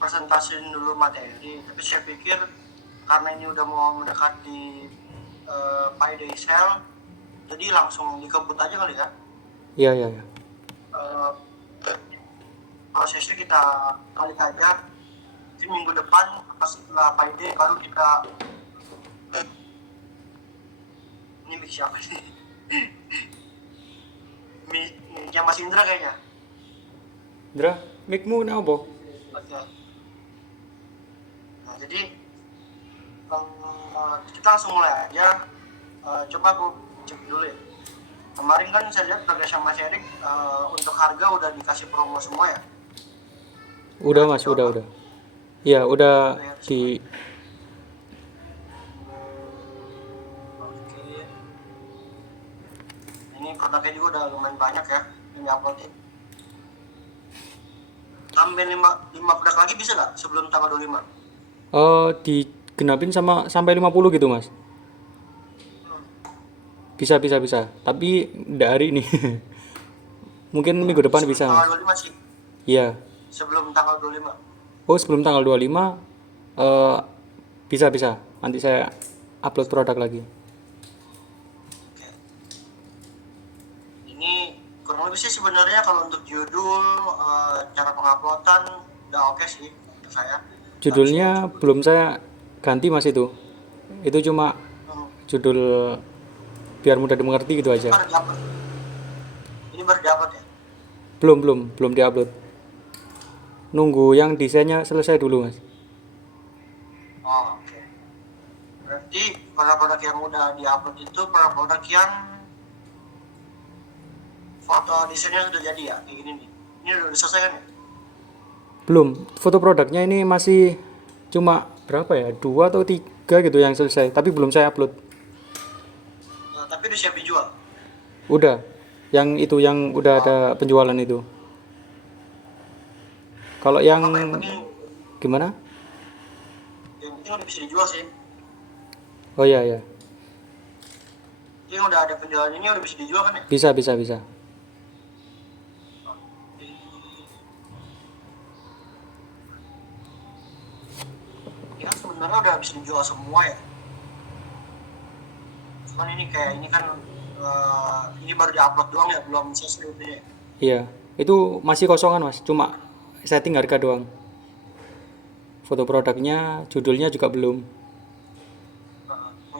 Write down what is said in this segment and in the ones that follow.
presentasiin dulu materi, tapi saya pikir karena ini udah mau mendekati payday sale, jadi langsung dikebut aja kali ya. Iya, iya, iya. Eh, Prosesnya kita kali aja, mungkin minggu depan pas setelah payday baru kita ini mic siapa sih? Mic-nya Mas Indra kayaknya. Indra, mic-mu ini apa? Oke. Nah, jadi kita langsung mulai aja. Coba aku cek dulu ya. Kemarin kan saya lihat Bagas sama Mas Erik untuk harga udah dikasih promo semua ya. Udah Mas, udah. Iya, udah di Oke. Ini produknya juga udah lumayan banyak ya yang diuploadin. Tambahin 5 produk lagi bisa nggak sebelum tanggal 25? digenapin sampai 50 gitu Mas. Bisa. Tapi enggak hari ini. Mungkin minggu depan Sebelum bisa Mas. tanggal 25 sih. Iya. Sebelum tanggal 25. Oh, sebelum tanggal 25 bisa. Nanti saya upload produk lagi. Oke. Ini kurang lebih sih sebenarnya kalau untuk judul, cara penguploadan udah oke sih untuk saya. Judulnya belum saya ganti Mas itu. Itu cuma judul biar mudah dimengerti gitu aja. Ini baru diupload ya? Belum diupload. Nunggu yang desainnya selesai dulu Mas. Oh, oke. Berarti produk-produk yang udah diupload itu produk-produk yang foto desainnya sudah jadi ya, kayak gini nih. Ini udah selesai kan ya? Belum. Foto produknya ini masih cuma berapa ya? 2 atau 3 gitu yang selesai, tapi belum saya upload. Nah, tapi udah siap dijual. Udah. Yang itu yang udah ada penjualan itu. Kalau yang penting, gimana? yang penting udah bisa dijual sih. Oh iya. Yang udah ada penjualan ini udah bisa dijual kan ya? Bisa. Ini kan sebenarnya udah bisa dijual semua ya. Cuman ini kan ini baru diupload doang ya, belum selesai videonya. Iya. Itu masih kosongan Mas, cuma setting harga doang. Foto produknya, judulnya juga belum.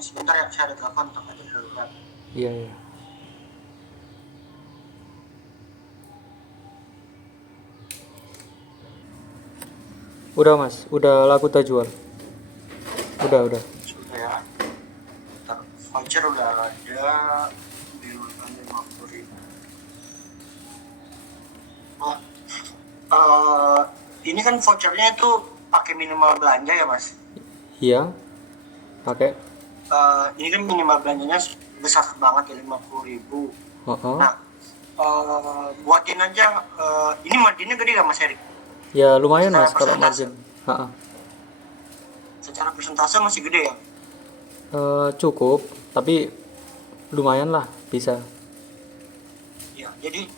Sebentar ya, saya ada telepon untuk aja darurat. Iya. Udah Mas, udah laku tak jual. Udah. Sudah ya. Voucher udah ada di ruangan 50.000. Nah, ini kan vouchernya itu pakai minimal belanja ya Mas? Iya. Pakai. Ini kan minimal belanjanya besar banget ya, 50.000. Nah, buatin aja. Ini marginnya gede gak Mas Erik? Ya lumayan Secara Mas kalau persentase. margin. Secara persentase masih gede ya? Cukup, tapi lumayan lah, bisa. Ya, jadi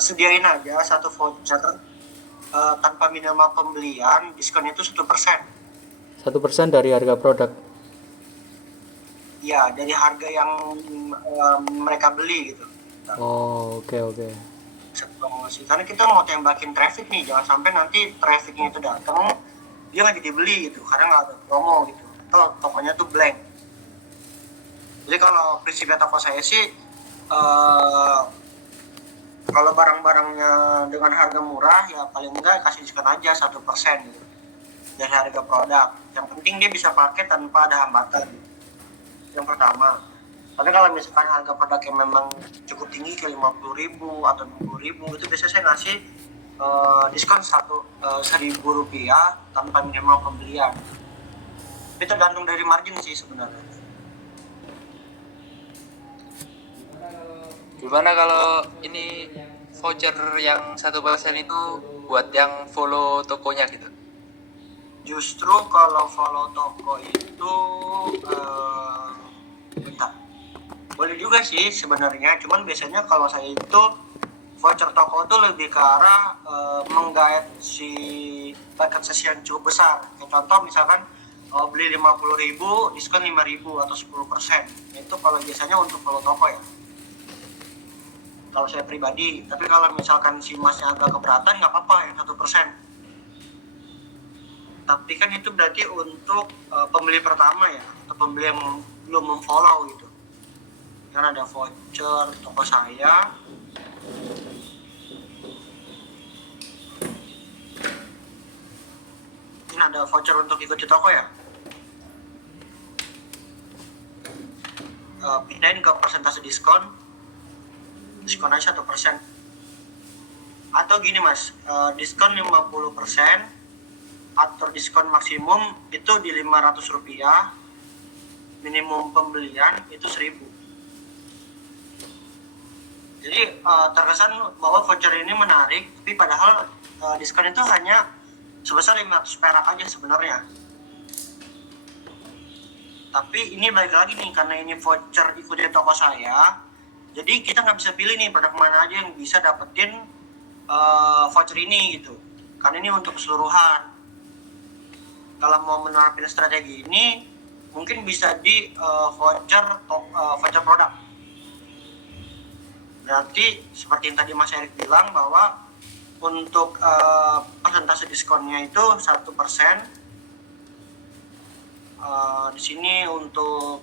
sediain aja satu voucher tanpa minimal pembelian, diskon itu 1%. 1% dari harga produk. Ya, dari harga yang mereka beli gitu. Oh, oke. Promosi. Karena kita mau tembakin traffic nih, jangan sampai nanti trafficnya itu datang dia nggak jadi beli gitu, karena nggak ada promo gitu. Atau tokonya tuh blank. Jadi kalau prinsipnya toko saya sih, kalau barang-barangnya dengan harga murah ya paling enggak kasih diskon aja 1% gitu dari harga produk. Yang penting dia bisa pakai tanpa ada hambatan. Yang pertama. Tapi kalau misalkan harga produk yang memang cukup tinggi ke 50.000 atau 60.000 itu biasanya saya ngasih diskon 1.000 rupiah tanpa minimal pembelian. Itu tergantung dari margin sih sebenarnya. Gimana kalau ini voucher yang 1% itu buat yang follow tokonya gitu? Justru kalau follow toko itu bentar. Boleh juga sih sebenarnya, cuman biasanya kalau saya itu voucher toko tuh lebih ke arah menggait si bucket sesi yang cukup besar. Kayak contoh misalkan beli 50.000 diskon 5.000 atau 10%. Itu kalau biasanya untuk follow toko ya. Kalau saya pribadi, tapi kalau misalkan si masnya agak keberatan nggak apa-apa yang 1%. Tapi kan itu berarti untuk pembeli pertama ya, atau pembeli yang belum memfollow gitu. Kan ada voucher toko saya. Ini ada voucher untuk ikuti toko ya. Pindahin ke persentase diskon aja 1%. Atau gini mas, diskon 50%, atur diskon maksimum itu di Rp500, minimum pembelian itu 1.000. Jadi terkesan bahwa voucher ini menarik, tapi padahal diskon itu hanya sebesar 500 perak aja sebenarnya. Tapi ini balik lagi nih, karena ini voucher ikuti toko saya, jadi kita nggak bisa pilih nih produk mana aja yang bisa dapetin voucher ini gitu. Karena ini untuk keseluruhan. Kalau mau menerapin strategi ini, mungkin bisa di voucher produk. Berarti seperti yang tadi Mas Erik bilang bahwa untuk persentase diskonnya itu 1%. Di sini untuk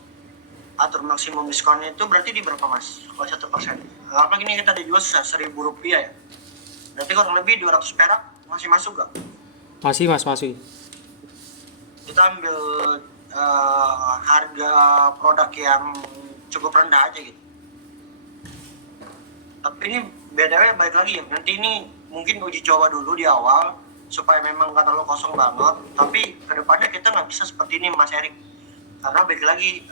atur maksimum diskonnya itu berarti di berapa mas? Kalau 1%. Apa gini kita dijual Rp1.000 ya? Berarti kurang lebih 200 perak masih masuk gak? Masih mas, masih. Kita ambil harga produk yang cukup rendah aja gitu. Tapi ini BTW balik lagi ya, nanti ini mungkin uji coba dulu di awal supaya memang gak terlalu kosong banget. Tapi kedepannya kita nggak bisa seperti ini Mas Erik, karena balik lagi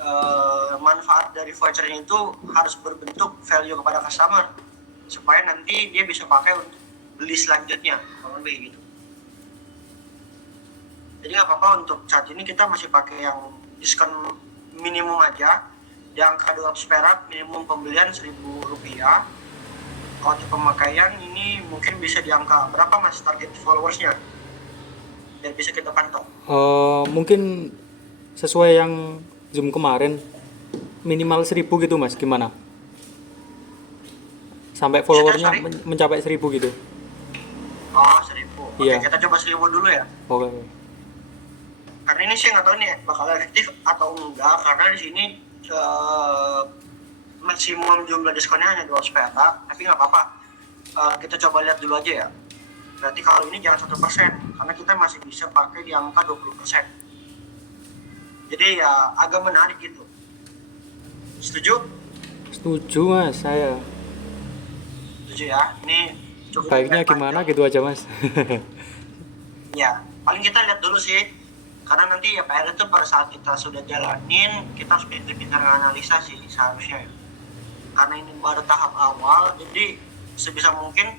manfaat dari vouchernya itu harus berbentuk value kepada customer supaya nanti dia bisa pakai untuk beli selanjutnya, kalau lebih gitu. Jadi nggak apa-apa untuk saat ini kita masih pakai yang diskon minimum aja di angka 200 perak, minimum pembelian Rp1.000. Kalau untuk pemakaian ini mungkin bisa di angka berapa mas target followersnya biar bisa kita pantau? Mungkin sesuai yang Zoom kemarin minimal 1.000 gitu mas, gimana? Sampai followernya mencapai 1.000 gitu. Oh 1.000. Oke, kita coba 1.000 dulu ya. Oke. Karena ini sih nggak tahu nih bakal efektif atau enggak, karena di sini maksimum jumlah diskonnya hanya 200 perak, tapi nggak apa-apa. Kita coba lihat dulu aja ya. Berarti kalau ini jangan 1%, karena kita masih bisa pakai di angka 20%. Jadi ya agak menarik gitu. Setuju? Setuju mas, saya. Setuju ya. Ini cukup Baiknya gimana gitu aja mas. Ya, paling kita lihat dulu sih. Karena nanti ya PR itu pada saat kita sudah jalanin, kita harus pintar-pintar analisa sih seharusnya ya. Karena ini baru tahap awal, jadi sebisa mungkin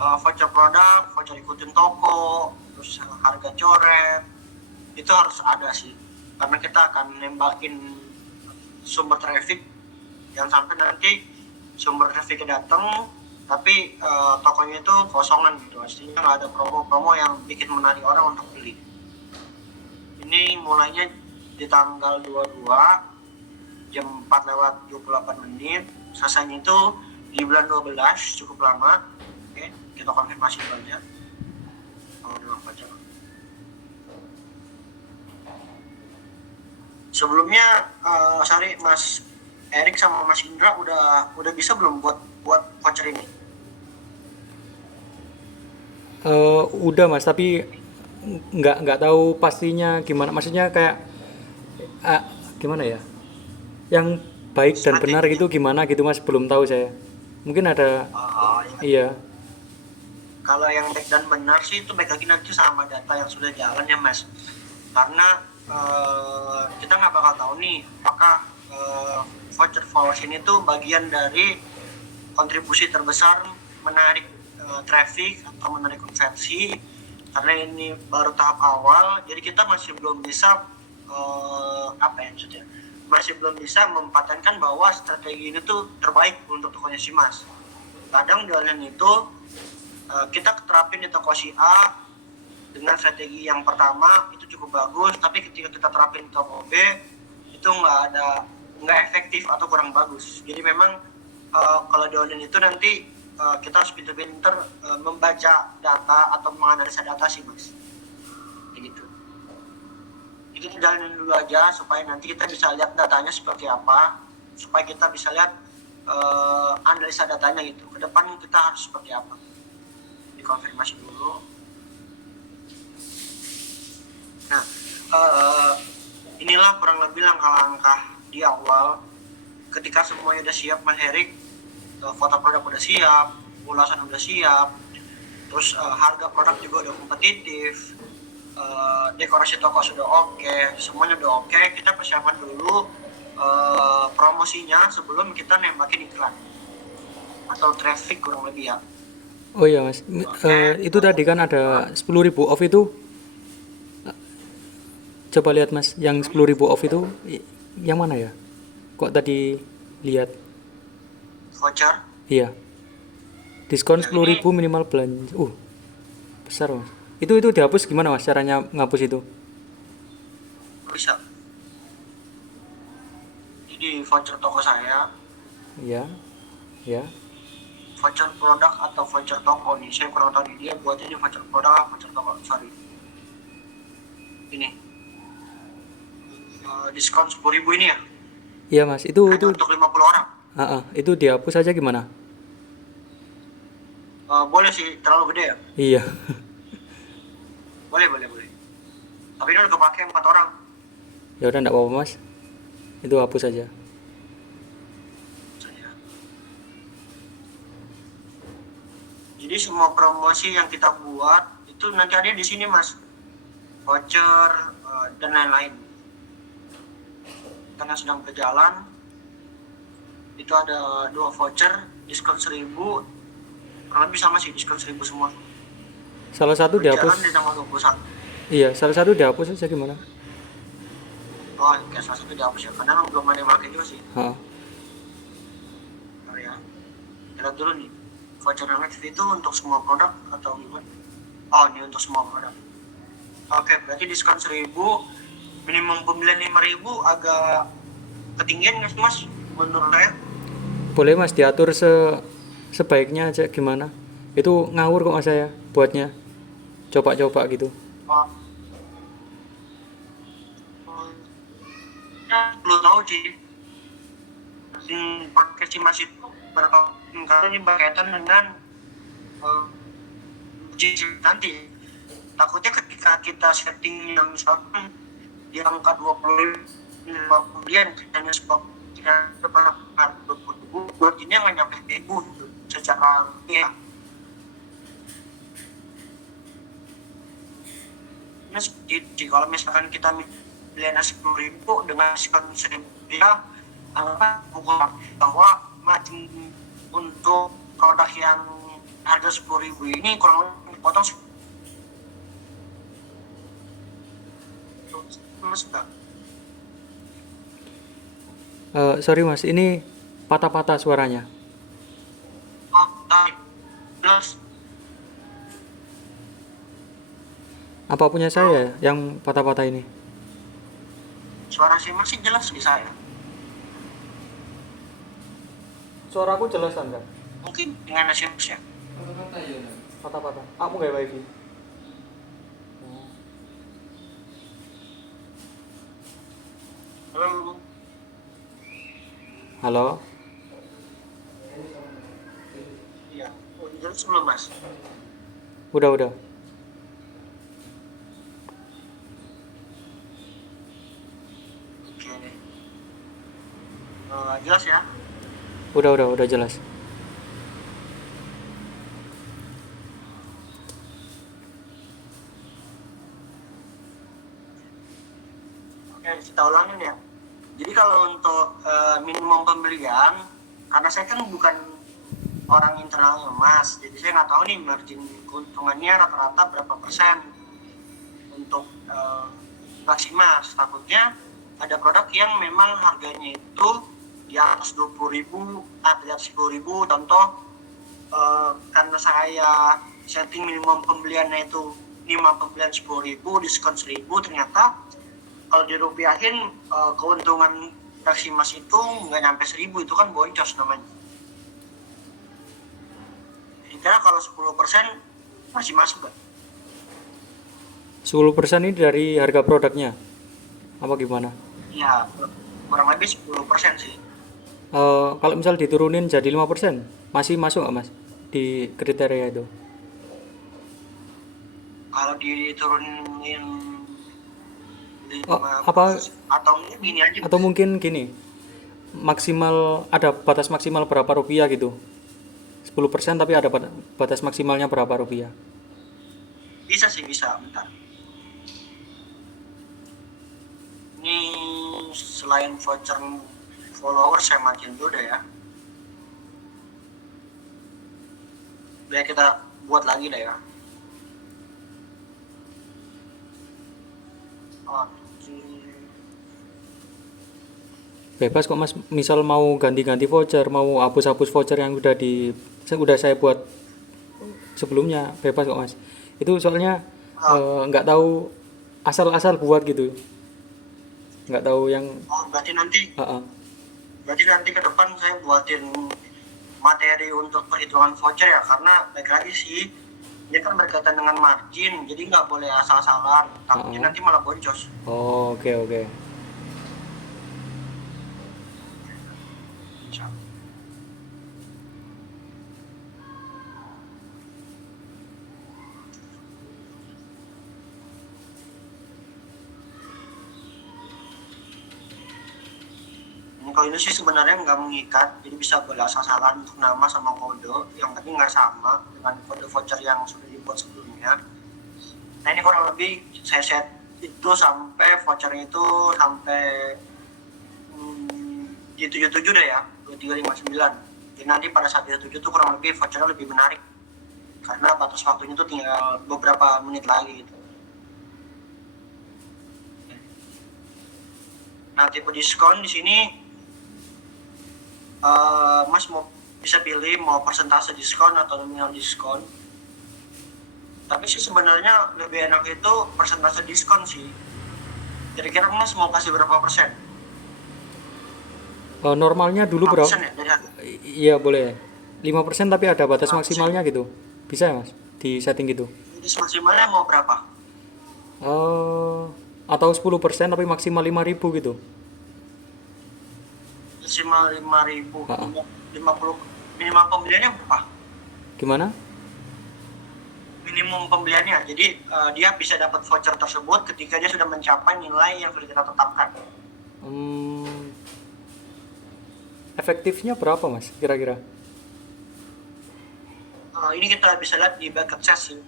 voucher produk, voucher ikutin toko, terus harga coret, itu harus ada sih. Karena kita akan nembakin sumber traffic, yang sampai nanti sumber trafficnya datang, tapi tokonya itu kosongan gitu. Artinya nggak ada promo-promo yang bikin menarik orang untuk beli. Ini mulainya di tanggal 22 jam 4:28. Selesainya itu di bulan 12, cukup lama. Oke, kita konfirmasi dulu aja. Sebelumnya sorry Mas Erik sama Mas Indra udah bisa belum buat voucher ini? Udah mas, tapi nggak tahu pastinya gimana. Maksudnya kayak gimana ya? Yang baik dan benar itu gimana gitu mas, belum tahu saya. Mungkin ada iya. Kalau yang baik dan benar sih itu baik lagi nanti sama data yang sudah jalan ya mas. Karena kita nggak bakal tahu nih apakah voucher followers ini tuh bagian dari kontribusi terbesar menarik traffic atau menarik konversi. Karena ini baru tahap awal, jadi kita masih belum bisa masih belum bisa mempatenkan bahwa strategi ini tuh terbaik untuk tokonya si mas. Kadang di online itu kita terapin di toko si A dengan strategi yang pertama itu cukup bagus, tapi ketika kita terapin di toko B itu nggak efektif atau kurang bagus. Jadi memang kalau di online itu nanti kita harus pinter-pinter membaca data atau menganalisa data sih mas, kayak gitu. Jadi kita jalanin dulu aja supaya nanti kita bisa lihat datanya seperti apa, supaya kita bisa lihat analisa datanya gitu. Ke depan kita harus seperti apa, dikonfirmasi dulu. Nah, inilah kurang lebih langkah-langkah di awal ketika semuanya udah siap Mas Erik, foto produk udah siap, ulasan udah siap, terus harga produk juga udah kompetitif, dekorasi toko sudah oke, semuanya udah oke. Kita persiapan dulu promosinya sebelum kita nembakin iklan atau traffic kurang lebih ya. Oh iya mas, itu tadi kan ada 10.000 off itu. Coba lihat mas, yang 10.000 off itu yang mana ya? Kok tadi lihat? Voucher Iya. Diskon 10.000 minimal belanja. Besar mas. Itu dihapus gimana mas? Caranya ngapus itu? bisa. Jadi voucher toko saya, Iya. Ya. voucher produk atau voucher toko nih, saya kurang tahu nih dia buatnya di voucher produk atau voucher toko, sorry. Ini diskon 10.000 ini ya, Iya mas, itu hanya untuk 50 orang. itu dihapus aja gimana? Boleh sih, terlalu gede ya? Iya. Boleh. Tapi ini udah kepake 4 orang. Ya udah enggak apa-apa mas. Itu hapus aja. Jadi semua promosi yang kita buat itu nanti ada di sini mas, voucher dan lain-lain. Karena sedang berjalan, itu ada 2 voucher, diskon 1.000, kurang lebih sama sih, diskon 1.000 semua. Salah satu Berjalan dihapus. di tanggal 21. Iya, salah satu dihapus aja gimana? Oh, kayak salah satu dihapus ya, karena belum ada yang pakai juga sih. Bentar ya, lihat dulu nih, voucher yang aktif itu untuk semua produk atau gimana? Oh, ini untuk semua produk. Oke, berarti diskon 1.000, minimum pembelian 5.000 agak ketinggian nggak sih mas? Menurut saya. Boleh mas diatur sebaiknya aja gimana? Itu ngawur kok mas saya buatnya. Coba-coba gitu. Oh. Ya, perlu tahu sih. Pakai si mas itu kalau ini berkaitan dengan uji nanti. Takutnya ketika kita setting yang misalkan di angka 20.000 pembelian hanya sebab kita pernah 20.000, berarti nggak nyampe 1.000 secara ya. Jadi kalau misalkan kita belinya 10.000 dengan diskon 1.000 ya, bahwa margin untuk produk yang harga 10.000 ini kurang lebih dipotong Sorry mas, ini patah-patah suaranya. Terus Apa punya saya yang patah-patah ini? suara si masih jelas di saya. Suaraku jelas enggak? Mungkin dengan nasi ya. Patah-patah. Aku nggak wifi. Halo. Halo. Iya. Jelas belum mas? Udah. Oke. Jelas ya? Udah jelas. Oke, kita ulangin ya. Jadi kalau untuk minimum pembelian, karena saya kan bukan orang internal mas, jadi saya nggak tahu nih margin keuntungannya rata-rata berapa persen untuk Maxi Mas. Takutnya ada produk yang memang harganya itu di atas 20.000, di atas 10.000, contoh karena saya setting minimum pembeliannya itu minimum pembelian 10.000, diskon 1.000, ternyata kalau dirupiahin keuntungan fraksi emas itu nggak nyampe 1.000, itu kan boncos namanya. Kira kalau 10% masih masuk kan? 10% ini dari harga produknya apa gimana? Ya kurang lebih 10% sih. Kalau misal diturunin jadi 5% masih masuk nggak mas di kriteria itu? Kalau diturunin Oh, 5% apa atau gini aja, atau mungkin gini, maksimal ada batas maksimal berapa rupiah gitu? 10% tapi ada batas maksimalnya berapa rupiah? bisa sih, bisa. Bentar, ini selain voucher follower saya matiin dulu deh ya, biar kita buat lagi deh ya. Oke. Bebas kok mas, misal mau ganti-ganti voucher, mau hapus-hapus voucher yang udah saya buat sebelumnya, bebas kok mas. Itu soalnya nggak tahu asal-asal buat gitu, nggak tahu yang Berarti nanti uh-uh. ke depan saya buatin materi untuk perhitungan voucher ya, karena baik lagi sih ini kan berkaitan dengan margin, jadi nggak boleh asal-asalan, takutnya nanti malah boncos. Oh, oke oke. Kalau ini sih sebenarnya nggak mengikat, jadi bisa boleh asal-asalan untuk nama sama kode, yang penting nggak sama dengan kode voucher yang sudah dibuat sebelumnya. Nah ini kurang lebih saya set itu sampai vouchernya itu sampai di 77 deh ya, 2359. Jadi nanti pada saat 77 tuh kurang lebih vouchernya lebih menarik, karena batas waktunya tuh tinggal beberapa menit lagi gitu. Nah tipe diskon di sini Mas mau bisa pilih mau persentase diskon atau nominal diskon. Tapi sih sebenarnya lebih enak itu persentase diskon sih. Kira-kira Mas mau kasih berapa persen? Normalnya dulu berapa? 5% ya dari harga? Iya boleh. 5% tapi ada batas 5%. maksimalnya gitu. Bisa ya mas? Di setting gitu. Jadi maksimalnya mau berapa? Atau 10% tapi maksimal 5.000 gitu. Maksimal 5.000. Ha-ha. 50 minimal pembeliannya berapa? Gimana? Minimum pembeliannya. Jadi dia bisa dapat voucher tersebut ketika dia sudah mencapai nilai yang sudah kita tetapkan. Efektifnya berapa mas kira-kira? Ini kita bisa lihat di bucket size sih.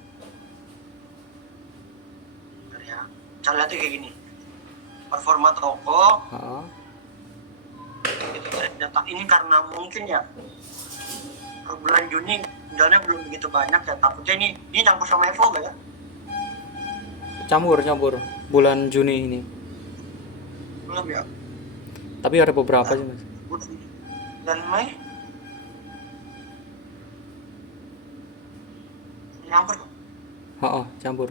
Bentar ya. Cara lihatnya kayak gini. Performa toko. Data ini karena mungkin ya per bulan Juni jualnya belum begitu banyak ya, takutnya ini campur sama Evo gak ya? Campur bulan Juni ini. Belum ya? Tapi ada beberapa sih mas. Dan Mei nyampur kok? Campur.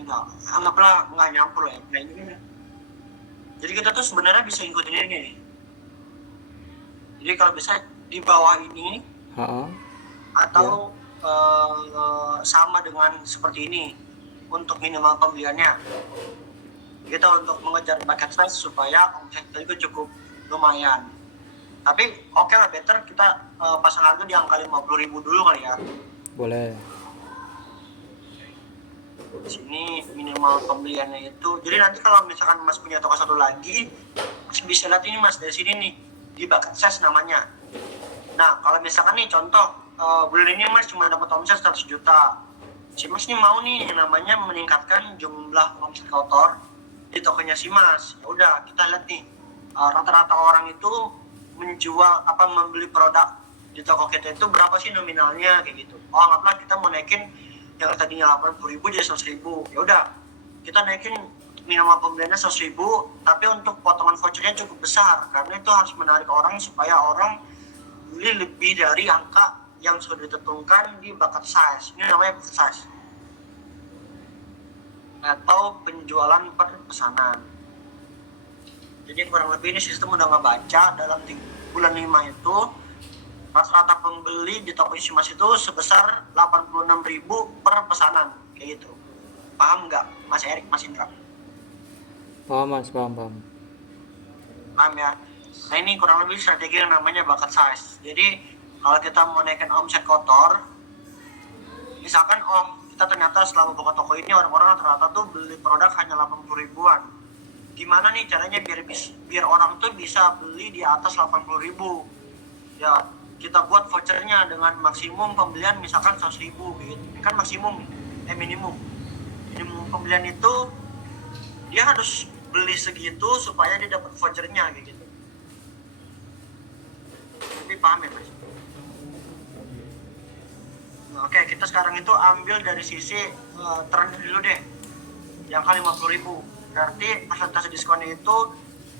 Enggak, anggaplah nggak nyampur ya. Nah ini kan. Jadi kita tuh sebenarnya bisa ikutin ini nih. Jadi kalau bisa di bawah ini atau sama dengan seperti ini untuk minimal pembeliannya. Kita untuk mengejar bucket size supaya omset itu cukup lumayan. Tapi oke lah, better kita pasang harga di angka 50.000 dulu kali ya. Boleh. Di sini minimal pembeliannya itu. Jadi nanti kalau misalkan Mas punya toko satu lagi, Mas bisa lihat ini Mas dari sini nih di bucket size namanya. Nah kalau misalkan nih contoh bulan ini Mas cuma dapat omset 100 juta. Si Mas nih mau nih yang namanya meningkatkan jumlah omset kotor di tokonya si Mas. Ya udah kita lihat nih rata-rata orang itu membeli produk di toko kita itu berapa sih nominalnya kayak gitu. Anggaplah kita mau naikin yang tadinya 80.000 jadi 100.000. Ya udah kita naikin minimal pembeliannya 100.000, tapi untuk potongan vouchernya cukup besar karena itu harus menarik orang supaya orang beli lebih dari angka yang sudah ditentukan di bucket size. Ini namanya bucket size atau penjualan per pesanan. Jadi kurang lebih ini sistem udah ngebaca dalam bulan 5 itu rata-rata pembeli di toko isi mas itu sebesar 86.000 per pesanan kayak gitu. Paham nggak Mas Erik, Mas Indra? Paham mas, paham. Paham ya? Nah ini kurang lebih strategi yang namanya bucket size. Jadi kalau kita mau naikin omset kotor, misalkan kita ternyata setelah membuka toko ini orang-orang ternyata tuh beli produk hanya 80 ribuan. Gimana nih caranya biar orang tuh bisa beli di atas 80 ribu? Ya kita buat vouchernya dengan maksimum pembelian misalkan 100 ribu gitu. Ini kan maksimum, minimum pembelian itu dia harus beli segitu supaya dia dapat vouchernya gitu. Tapi paham ya mas? Nah, oke, kita sekarang itu ambil dari sisi terendah dulu deh, yang kali 50 ribu. Berarti persentase diskonnya itu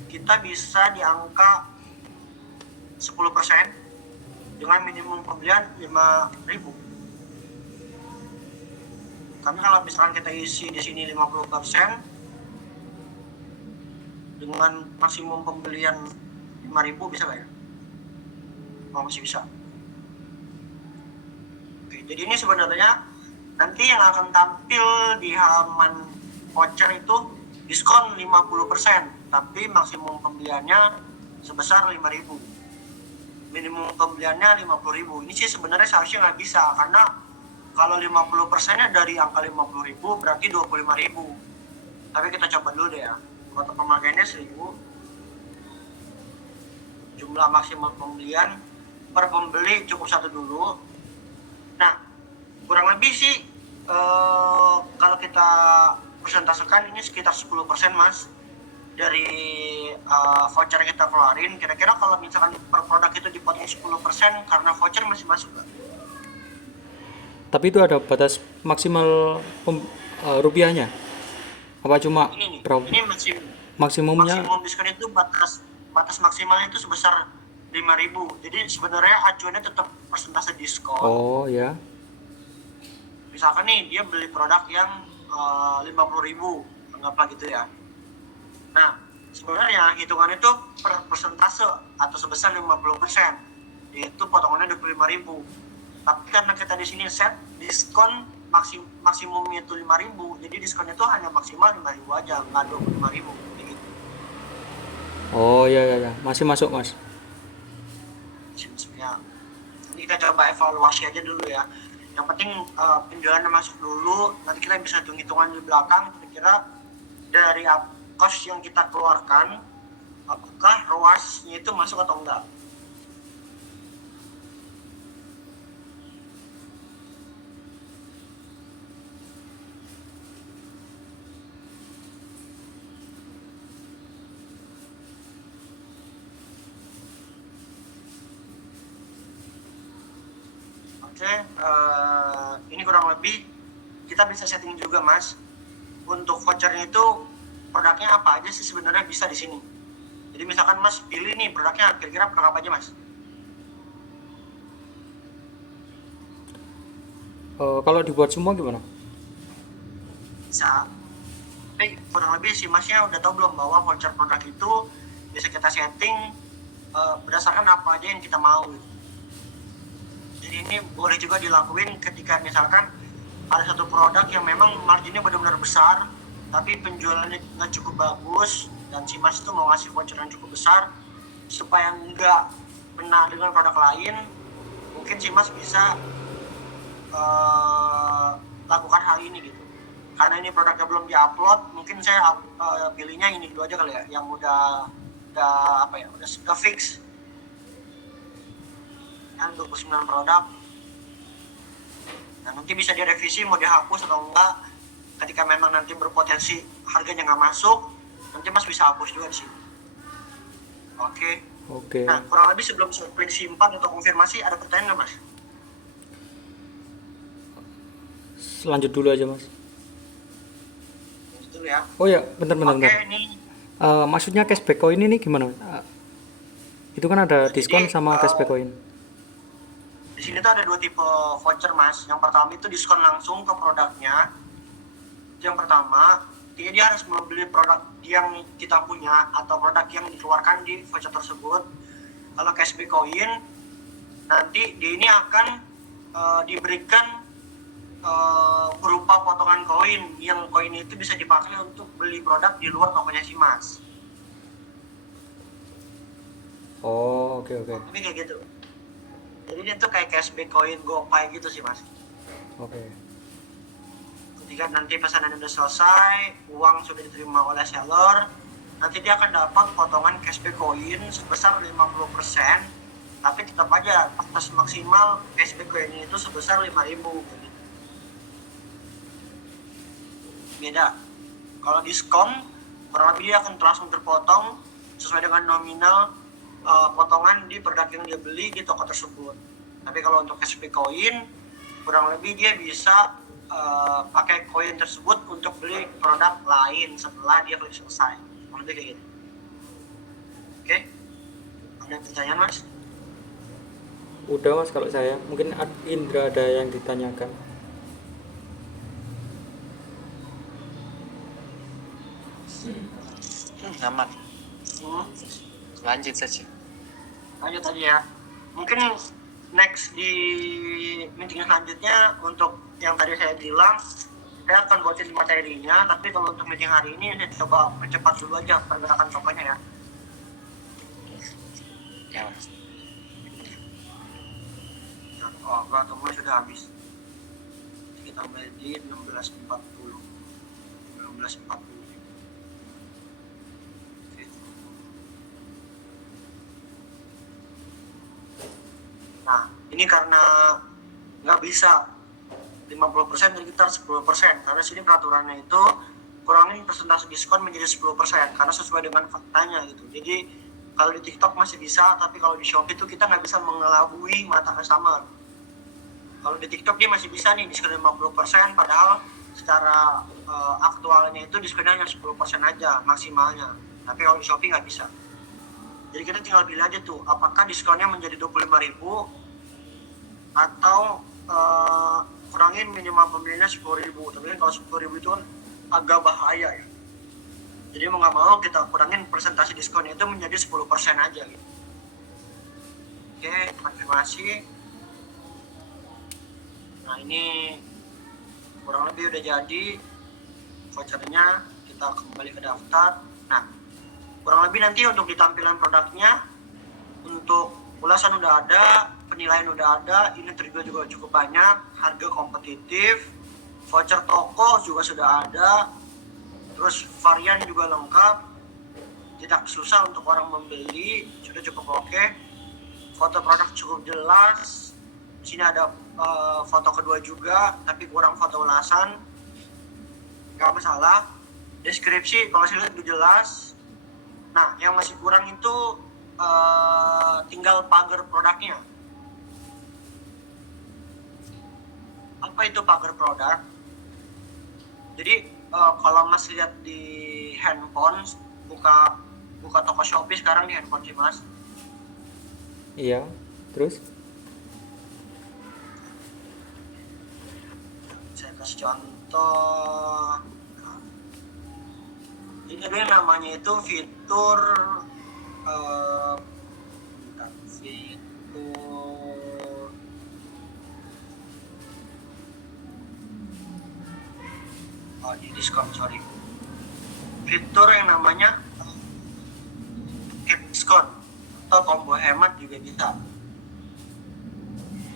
kita bisa di angka 10% dengan minimum pembelian 5 ribu. Karena kalau misalkan kita isi di sini 50% dengan maksimum pembelian 5.000 bisa nggak ya? Oh, masih bisa. Oke, jadi ini sebenarnya nanti yang akan tampil di halaman voucher itu diskon 50%, tapi maksimum pembeliannya sebesar 5.000. Minimum pembeliannya 50.000. Ini sih sebenarnya seharusnya nggak bisa karena kalau 50%-nya dari angka 50.000 berarti 25.000. Tapi kita coba dulu deh ya. Kalau pemakaiannya 1.000. Jumlah maksimal pembelian per pembeli cukup 1 dulu. Nah, kurang lebih sih kalau kita persentasekan ini sekitar 10% mas dari voucher yang kita keluarin. Kira-kira kalau misalkan per produk itu dipotong 10% karena voucher masih masuk gak? Tapi itu ada batas maksimal rupiahnya? Apa cuma Ini berapa? ini Maksimumnya? maksimum diskon itu batas maksimalnya itu sebesar 5.000. Jadi sebenarnya acuannya tetap persentase diskon. Oh ya. Misalkan nih dia beli produk yang 50.000, anggaplah gitu ya. Nah, sebenarnya hitungan itu per persentase atau sebesar 50%. Yaitu potongannya 25.000. Tapi karena kita di sini set diskon maksimumnya itu 5.000, jadi diskonnya itu hanya maksimal 5.000 aja, nggak 25.000 gitu. Oh ya, masih masuk mas. Ya. Nanti kita coba evaluasi aja dulu ya. Yang penting penjualannya masuk dulu, nanti kita bisa hitung-hitungan di belakang kira-kira dari cost yang kita keluarkan apakah ROAS-nya itu masuk atau enggak. Oke, ini kurang lebih kita bisa setting juga mas. Untuk vouchernya itu produknya apa aja sih sebenarnya bisa di sini. Jadi misalkan mas pilih nih produknya, kira-kira produk apa aja mas? Kalau dibuat semua gimana? Bisa. Tapi kurang lebih sih masnya udah tahu belum bahwa voucher produk itu bisa kita setting berdasarkan apa aja yang kita mau. Jadi ini boleh juga dilakuin ketika misalkan ada satu produk yang memang marginnya benar-benar besar, tapi penjualannya nggak cukup bagus, dan si mas itu mau ngasih voucher yang cukup besar, supaya nggak kena dengan produk lain, mungkin si mas bisa lakukan hal ini gitu. Karena ini produknya belum diupload, mungkin saya pilihnya ini dulu aja kali ya, yang udah fix. Kan 29 produk. Nah, nanti bisa direvisi mau dihapus atau enggak. Ketika memang nanti berpotensi harganya nggak masuk, nanti mas bisa hapus juga di sini. Oke. Nah, kurang lebih sebelum saya klik simpan untuk konfirmasi, ada pertanyaan nggak mas? Lanjut dulu aja mas. Lanjut dulu ya. Oh ya, bentar. Ini Maksudnya cashback coin ini gimana? Itu kan ada diskon jadi, sama cashback coin. Di sini tuh ada 2 tipe voucher mas. Yang pertama itu diskon langsung ke produknya. Yang pertama, dia harus membeli produk yang kita punya atau produk yang dikeluarkan di voucher tersebut. Kalau cashback koin, nanti dia ini akan diberikan berupa potongan koin, yang koin itu bisa dipakai untuk beli produk di luar tokonya si mas. Oh, oke oke. Tapi kayak gitu. Jadi dia tuh kayak cashback koin GoPay gitu sih mas. Oke. Ketika nanti pesanan udah selesai, uang sudah diterima oleh seller, nanti dia akan dapat potongan cashback koin sebesar 50%, tapi tetap aja batas maksimal cashback koin itu sebesar 5.000. Beda. Kalau diskon, kurang lebih dia akan langsung terpotong sesuai dengan nominal potongan di produk yang dia beli di toko tersebut. Tapi kalau untuk cashback koin, kurang lebih dia bisa pakai koin tersebut untuk beli produk lain setelah dia beli selesai. Kurang lebih kayak gitu. Oke? Ada pertanyaan mas? Udah mas kalau saya. Mungkin Indra ada yang ditanyakan. Aman. Hmm. Lanjut saja. Lanjut aja ya. Mungkin next di meeting selanjutnya untuk yang tadi saya bilang, saya akan buatin materinya, tapi kalau untuk meeting hari ini saya coba percepat dulu aja pergerakan tokonya ya. Ya mas. Oh, enggak, tunggu sudah habis. Kita mulai di 16.40. 16.40. Nah, ini karena nggak bisa 50% jadi kita 10%, karena sini peraturannya itu kurangin persentase diskon menjadi 10% karena sesuai dengan faktanya gitu. Jadi kalau di TikTok masih bisa, tapi kalau di Shopee itu kita nggak bisa mengelabui mata customer. Kalau di TikTok dia masih bisa nih diskon 50%, padahal secara aktualnya itu diskonnya hanya 10% aja maksimalnya. Tapi kalau di Shopee nggak bisa. Jadi kita tinggal pilih aja tuh, apakah diskonnya menjadi 25.000 atau kurangin minimal pembeliannya 10.000. Tapi kan kalau 10.000 itu kan agak bahaya ya. Jadi mau nggak mau kita kurangin persentase diskonnya itu menjadi 10% aja gitu. Oke, konfirmasi. Nah ini kurang lebih udah jadi vouchernya, kita kembali ke daftar. Nah kurang lebih nanti untuk di tampilan produknya, untuk ulasan udah ada, penilaian udah ada, ini terjual juga cukup banyak, harga kompetitif, voucher toko juga sudah ada, terus varian juga lengkap, tidak susah untuk orang membeli, sudah cukup oke. Foto produk cukup jelas, sini ada foto kedua juga, tapi kurang foto ulasan, nggak masalah. Deskripsi kalau saya lihat udah jelas. Nah, yang masih kurang itu tinggal pagar produknya. Apa itu pagar produk? Jadi kalau Mas lihat di handphone, buka toko Shopee sekarang di handphone sih Mas. Iya, terus? Saya kasih contoh. Ini ada yang namanya itu fitur di diskon, sorry. Fitur yang namanya diskon atau combo hemat juga bisa.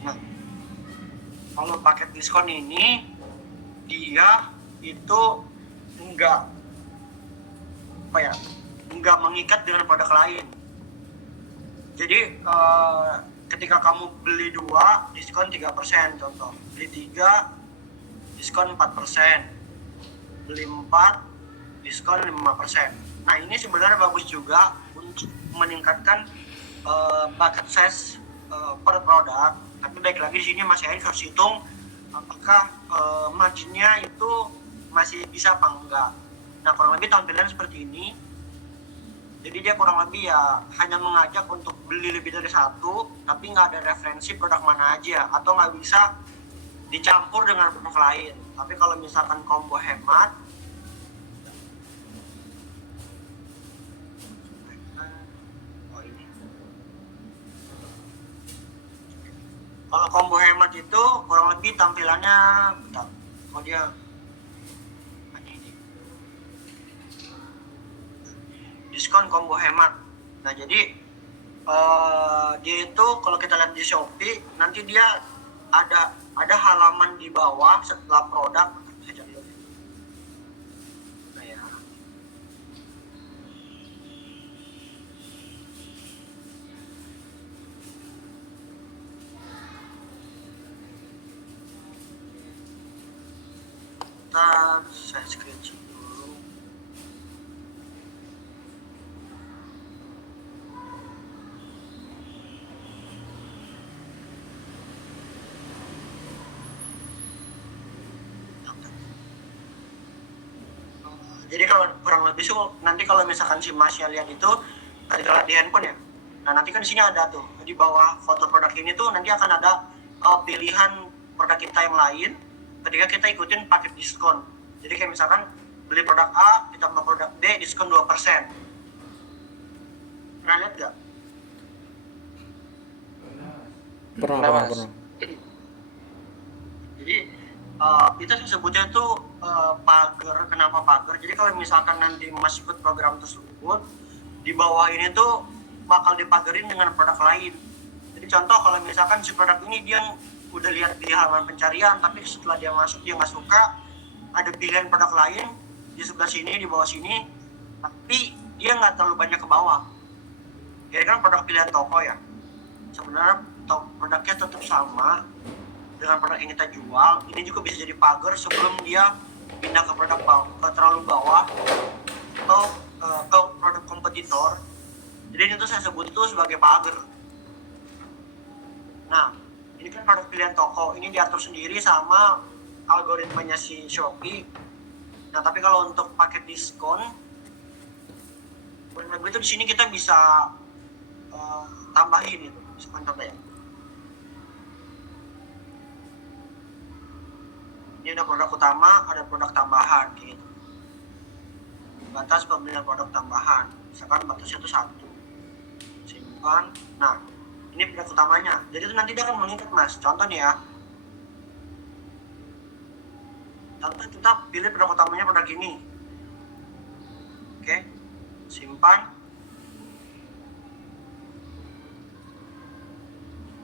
Nah, kalau paket diskon ini dia itu enggak mengikat dengan produk lain. Jadi ketika kamu beli 2 diskon 3%, contoh beli 3 diskon 4%, beli 4 diskon 5%. Nah ini sebenarnya bagus juga untuk meningkatkan bucket size per produk. Tapi baik lagi di sini Mas Yain harus hitung apakah marginnya itu masih bisa apa enggak. Nah kurang lebih tampilan seperti ini. Jadi dia kurang lebih ya hanya mengajak untuk beli lebih dari satu, tapi nggak ada referensi produk mana aja, atau nggak bisa dicampur dengan produk lain. Tapi kalau misalkan combo hemat, oh ini. Kalau combo hemat itu kurang lebih tampilannya, bentar, oh dia ini. Diskon combo hemat. Nah jadi dia itu kalau kita lihat di Shopee nanti dia ada halaman di bawah setelah produk. Saya cari dulu. Nah ya. Ntar saya screenshot dulu. Jadi kalau kurang lebih sih nanti kalau misalkan si Masnya lihat itu tadi kalau di handphone ya. Nah nanti kan di sini ada tuh di bawah foto produk ini tuh nanti akan ada pilihan produk kita yang lain ketika kita ikutin paket diskon. Jadi kayak misalkan beli produk A ditambah produk B diskon 2%. Pernah lihat nggak? Pernah. Jadi kita sebutnya itu pagar. Kenapa pagar? Jadi kalau misalkan nanti Mas ikut program tersebut, di bawah ini tuh bakal dipagerin dengan produk lain. Jadi contoh kalau misalkan si produk ini dia udah lihat di halaman pencarian, tapi setelah dia masuk dia nggak suka, ada pilihan produk lain di sebelah sini, di bawah sini, tapi dia nggak terlalu banyak ke bawah. Jadi kan produk pilihan toko ya. Sebenarnya produknya tetap sama dengan produk yang kita jual. Ini juga bisa jadi pagar sebelum dia pindah ke produk ke terlalu bawah atau ke produk kompetitor. Jadi itu saya sebut itu sebagai pagar. Nah, ini kan produk pilihan toko. Ini diatur sendiri sama algoritmanya si Shopee. Nah, tapi kalau untuk paket diskon, itu di sini kita bisa tambahin itu. Misalkan contoh ya. Ini ada produk utama, ada produk tambahan gitu. Batas pembelian produk tambahan, misalkan batasnya itu 1. Simpan. Nah, ini produk utamanya. Jadi itu nanti dia akan mengikat Mas. Contoh nih ya. Contoh kita pilih produk utamanya produk ini. Oke. Simpan.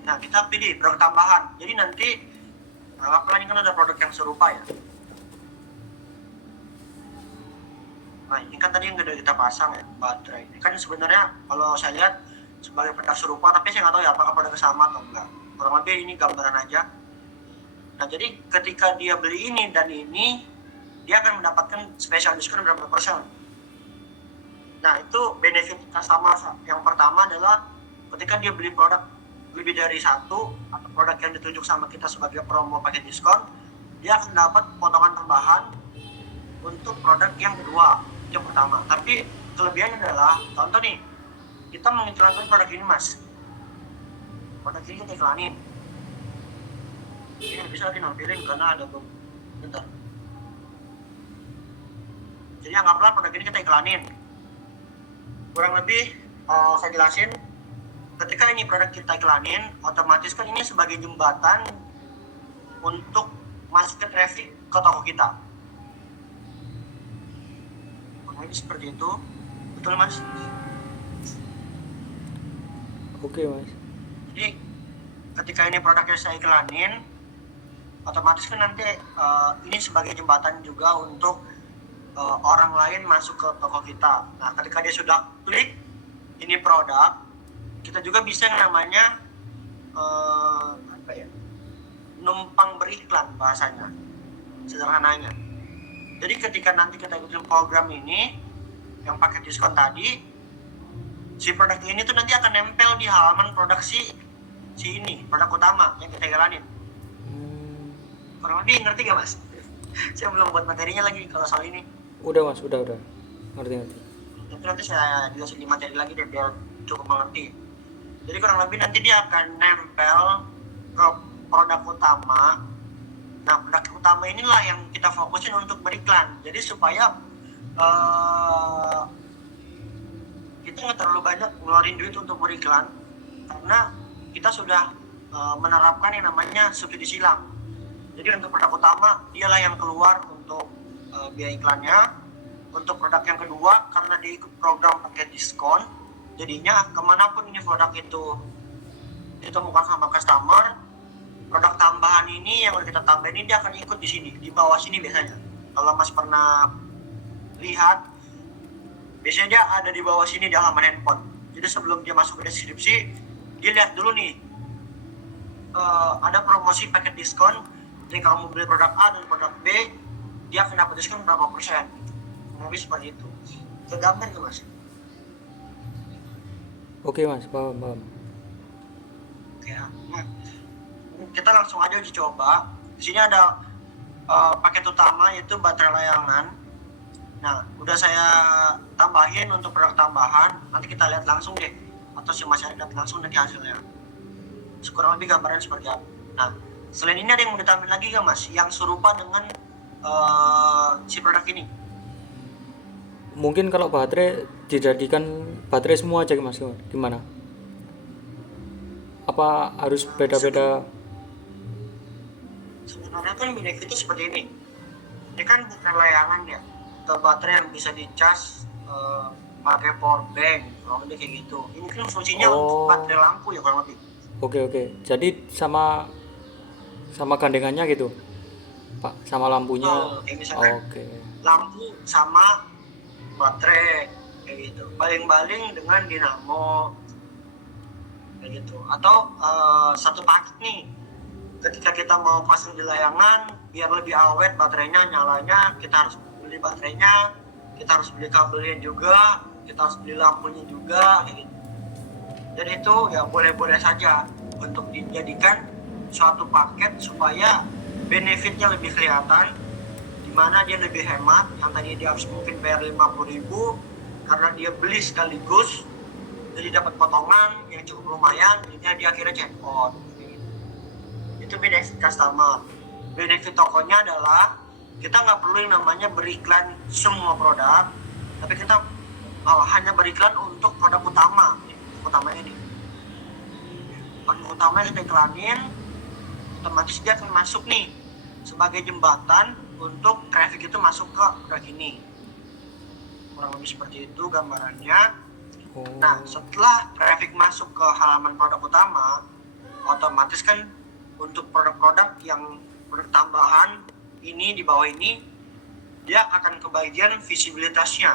Nah, kita pilih produk tambahan. Jadi nanti anggaplah ini kan ada produk yang serupa ya. Nah ini kan tadi yang udah kita pasang ya, baterai. Ini kan sebenarnya kalau saya lihat sebagai produk serupa, tapi saya nggak tahu ya apakah produknya sama atau enggak. Kurang lebih ini gambaran aja. Nah jadi ketika dia beli ini dan ini, dia akan mendapatkan special diskon berapa persen. Nah itu benefit sama. Yang pertama adalah ketika dia beli produk lebih dari satu atau produk yang ditunjuk sama kita sebagai promo paket diskon, dia akan dapat potongan tambahan untuk produk yang kedua, yang pertama. Tapi kelebihannya adalah, contoh nih, kita mengiklankan produk ini Mas, produk ini kita iklanin, ini bisa dinampilin karena ada bentar. Jadi anggaplah produk ini kita iklanin, kurang lebih saya jelasin. Ketika ini produk kita iklanin, otomatis kan ini sebagai jembatan untuk masuk ke traffic ke toko kita. Ini seperti itu, betul Mas? Oke Mas. Jadi ketika ini produknya saya iklanin, otomatis kan nanti ini sebagai jembatan juga untuk orang lain masuk ke toko kita. Nah ketika dia sudah klik ini produk, kita juga bisa yang namanya numpang beriklan bahasanya, sederhananya. Jadi ketika nanti kita ikutin program ini yang pakai diskon tadi, si produk ini tuh nanti akan nempel di halaman produk si ini, produk utama yang kita jalanin. Kurang lebih ngerti gak Mas? Saya belum buat materinya lagi kalau soal ini. Udah Mas, udah. Ngerti. Tapi nanti saya jelasin di materi lagi deh biar cukup mengerti. Jadi kurang lebih nanti dia akan nempel ke produk utama. Nah, produk utama inilah yang kita fokusin untuk beriklan. Jadi supaya kita nggak terlalu banyak ngeluarin duit untuk beriklan, karena kita sudah menerapkan yang namanya subsidi silang. Jadi untuk produk utama dialah yang keluar untuk biaya iklannya. Untuk produk yang kedua, karena dia ikut program paket diskon, jadinya kemanapun ini produk itu ditemukan sama customer, produk tambahan ini yang udah kita tambahin ini dia akan ikut di sini, di bawah sini biasanya. Kalau Mas pernah lihat, biasanya dia ada di bawah sini di halaman handphone. Jadi sebelum dia masuk ke deskripsi, dia lihat dulu nih, ada promosi paket diskon. Jika kamu beli produk A dan produk B, dia akan dapat diskon berapa persen. Lebih seperti itu. Kegambar ke Mas? Oke Mas, paham. Oke ya. Nah, kita langsung aja uji coba. Di sini ada paket utama yaitu baterai layangan. Nah, udah saya tambahin untuk produk tambahan. Nanti kita lihat langsung deh, atau si Mas lihat langsung nanti hasilnya. Kurang lebih gambaran seperti apa. Nah, selain ini ada yang mau ditambahin lagi nggak Mas? Yang serupa dengan si produk ini? Mungkin kalau baterai dijadikan baterai semua aja Mas, gimana? Apa harus beda-beda? Sebenarnya kan benefit itu seperti ini. Ini kan baterai layangan ya, atau baterai yang bisa dicas pakai power bank, kurang lebih kayak gitu. Ini kan fungsinya untuk baterai lampu ya kurang lebih. Oke. Jadi sama gandengannya gitu, Pak, sama lampunya. Kayak misalkan Oke. lampu sama baterai kayak gitu, baling-baling dengan dinamo kayak gitu. Atau satu paket nih, ketika kita mau pasang di layangan biar lebih awet baterainya nyalanya, kita harus beli baterainya, kita harus beli kabelnya juga, kita harus beli lampunya juga kayak gitu. Jadi itu ya boleh-boleh saja untuk dijadikan suatu paket supaya benefitnya lebih kelihatan, dimana dia lebih hemat. Yang tadi dia harus mungkin bayar 50.000, karena dia beli sekaligus jadi dapat potongan yang cukup lumayan, jadinya dia akhirnya jackpot. Itu benefit customer. Benefit tokonya adalah kita nggak perlu yang namanya beriklan semua produk, tapi kita hanya beriklan untuk produk utama. Utamanya ini produk utama yang kita iklanin, otomatis dia akan masuk nih sebagai jembatan untuk traffic itu masuk ke produk ini. Kurang lebih seperti itu gambarannya. Nah, setelah traffic masuk ke halaman produk utama, otomatis kan untuk produk-produk yang produk tambahan ini di bawah ini, dia akan kebagian visibilitasnya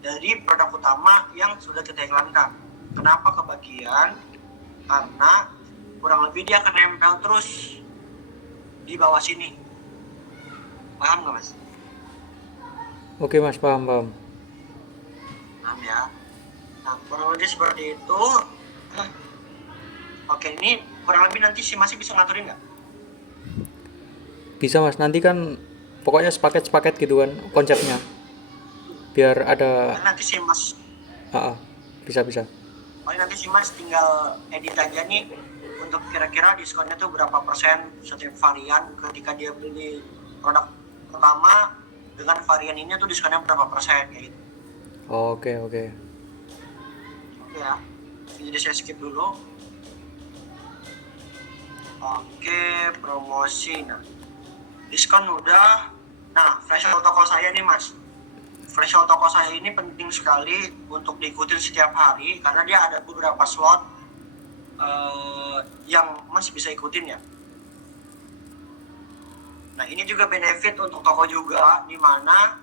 dari produk utama yang sudah kita iklankan. Kenapa kebagian? Karena kurang lebih dia akan nempel terus di bawah sini. Paham nggak Mas? Oke Mas, paham. Paham ya. Nah, kurang lebih seperti itu. Oke, ini kurang lebih nanti si Mas bisa ngaturin nggak? Bisa Mas, nanti kan pokoknya sepaket gitu kan konsepnya, biar ada. Nanti si Mas, Bisa. nanti si Mas tinggal edit aja nih untuk kira-kira diskonnya tuh berapa persen setiap varian ketika dia beli produk pertama dengan varian ini tuh diskonnya berapa persen kayak gitu. Oke. Oke ya, jadi saya skip dulu. Oke, promosi. Nah, diskon udah. Nah, flash sale toko saya nih Mas. Flash sale toko saya ini penting sekali untuk diikutin setiap hari, karena dia ada beberapa slot yang Mas bisa ikutin ya. Nah, ini juga benefit untuk toko juga, di mana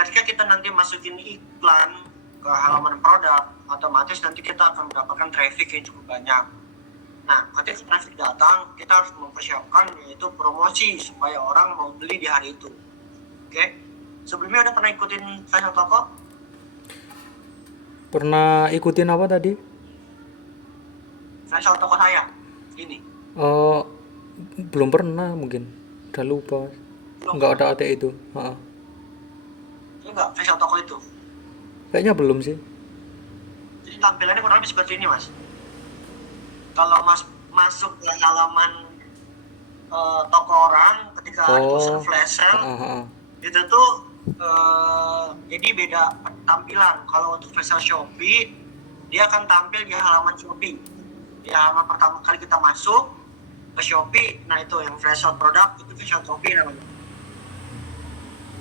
ketika kita nanti masukin iklan ke halaman produk, otomatis nanti kita akan mendapatkan traffic yang cukup banyak. Nah, ketika traffic datang, kita harus mempersiapkan yaitu promosi supaya orang mau beli di hari itu. Oke? Sebelumnya udah pernah ikutin flash sale toko? Pernah ikutin apa tadi? Flash sale toko saya ini. Belum pernah, mungkin udah lupa. Nggak ada AT itu. Ini enggak flash sale toko itu. Kayaknya belum sih. Jadi tampilannya kurang lebih seperti ini mas. Kalau mas masuk ke halaman toko orang ketika dituliskan Oh, flash sale ah, ah. itu tuh jadi beda tampilan. Kalau untuk flash sale Shopee dia akan tampil di halaman Shopee. Di halaman pertama kali kita masuk ke Shopee, nah itu yang flash sale produk itu flash sale Shopee namanya.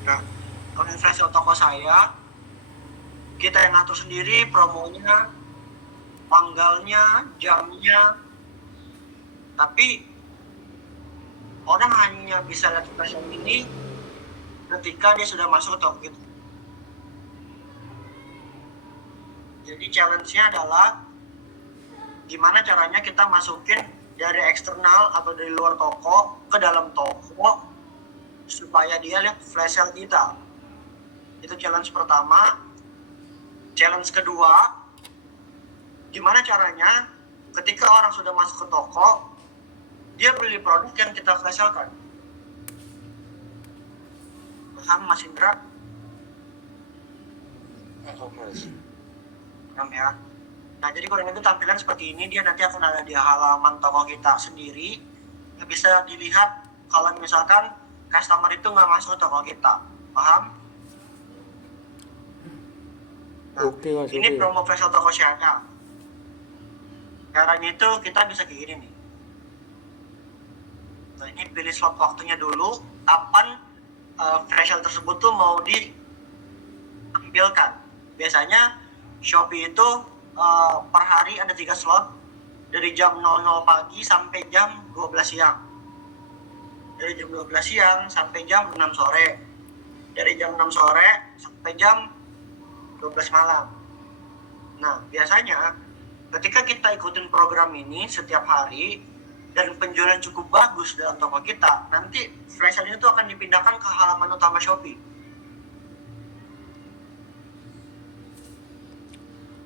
Nah, kalau yang flash sale toko saya kita yang ngatur sendiri promonya, tanggalnya, jamnya. Tapi orang hanya bisa lihat flash sale ini ketika dia sudah masuk ke toko kita. Jadi challenge-nya adalah gimana caranya kita masukin dari eksternal atau dari luar toko ke dalam toko supaya dia lihat flash sale kita. Itu challenge pertama. Challenge kedua, gimana caranya ketika orang sudah masuk ke toko dia beli produk yang kita flash sale kan. Paham Mas Indra? Paham ya? Nah jadi kurang lebih tampilan seperti ini, dia nanti akan ada di halaman toko kita sendiri. Bisa dilihat kalau misalkan customer itu nggak masuk ke toko kita, paham? Nah, Oke mas, ini oke. promo flash sale toko saya. Caranya itu kita bisa kayak gini nih. Nah ini pilih slot waktunya dulu, kapan flash sale tersebut tuh mau ditampilkan. Biasanya Shopee itu per hari ada 3 slot dari jam 00 pagi sampai jam 12 siang. Dari jam 12 siang sampai jam 6 sore. Dari jam 6 sore sampai jam 12 malam. Nah, biasanya ketika kita ikutin program ini setiap hari dan penjualan cukup bagus dalam toko kita, nanti flash sale itu akan dipindahkan ke halaman utama Shopee.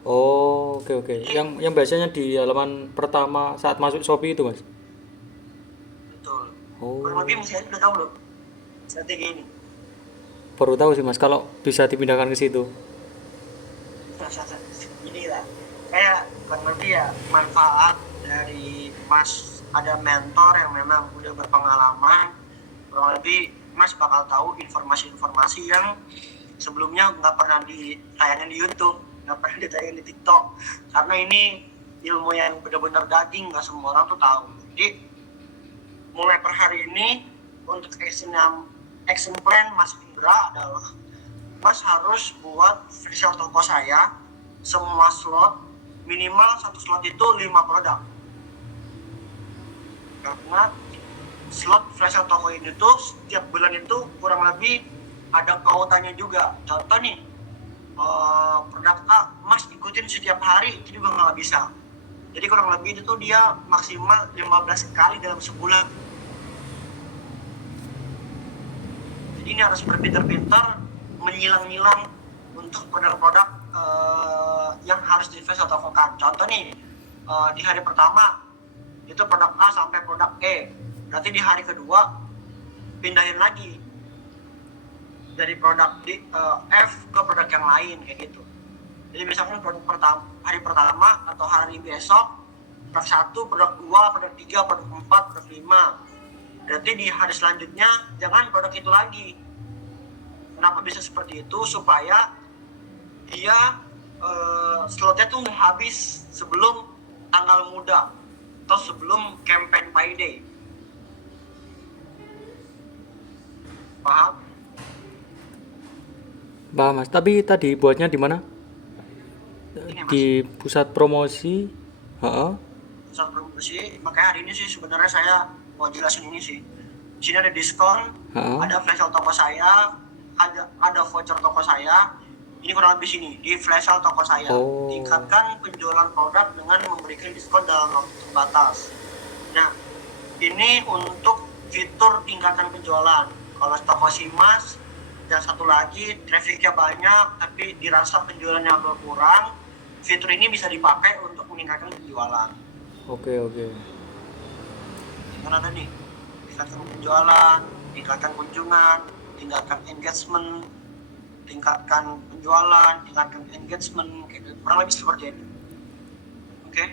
Oh, oke oke. Yang biasanya di halaman pertama saat masuk Shopee itu mas. Betul. Oh, Kurang lebih misalnya udah tahu belum strategi ini? baru tahu sih mas kalau bisa dipindahkan ke situ. Ini lah, kayak kurang lebih ya manfaat dari Mas ada mentor yang memang udah berpengalaman. Kurang lebih Mas bakal tahu informasi-informasi yang sebelumnya nggak pernah ditayangin di YouTube, nggak pernah ditayangin di TikTok, karena ini ilmu yang benar-benar daging, nggak semua orang tuh tahu. Jadi mulai per hari ini untuk action plan Mas Indra adalah Mas harus buat flash sale toko saya semua slot minimal satu slot itu 5 produk, karena slot flash sale toko ini tuh setiap bulan itu kurang lebih ada kautannya juga. Contoh nih produk A Mas ikutin setiap hari itu juga nggak bisa. Jadi kurang lebih itu tuh dia maksimal 15 kali dalam sebulan. Jadi ini harus berpintar-pintar menyilang-nyilang untuk produk-produk yang harus di flash atau tokokan. Contoh nih di hari pertama itu produk A sampai produk E, berarti di hari kedua pindahin lagi dari produk F ke produk yang lain kayak gitu. Jadi misalkan produk hari pertama atau hari besok produk 1, produk 2, produk 3, produk 4, produk 5. Berarti di hari selanjutnya jangan produk itu lagi. Kenapa bisa seperti itu? Supaya dia slotnya tuh nggak habis sebelum tanggal muda atau sebelum campaign payday. Paham? Paham mas. Tapi tadi buatnya di mana? Ini mas, Di pusat promosi. Heeh. pusat promosi. Makanya hari ini sih sebenarnya saya mau jelasin ini sih. Di sini ada diskon, Heeh. ada flash sale toko saya, ada voucher toko saya. Ini kurang lebih sini di flash sale toko saya. Oh. Tingkatkan penjualan produk dengan memberikan diskon dalam waktu terbatas. Nah, ini untuk fitur tingkatkan penjualan. Kalau toko Simas, dan satu lagi trafficnya banyak tapi dirasa penjualannya agak kurang, fitur ini bisa dipakai untuk meningkatkan penjualan. Oke oke. Kan ada nih, tingkatkan penjualan, tingkatkan kunjungan, tingkatkan engagement. tingkatkan penjualan, tingkatkan engagement, kayak gitu. Kurang lebih seperti itu. Oke.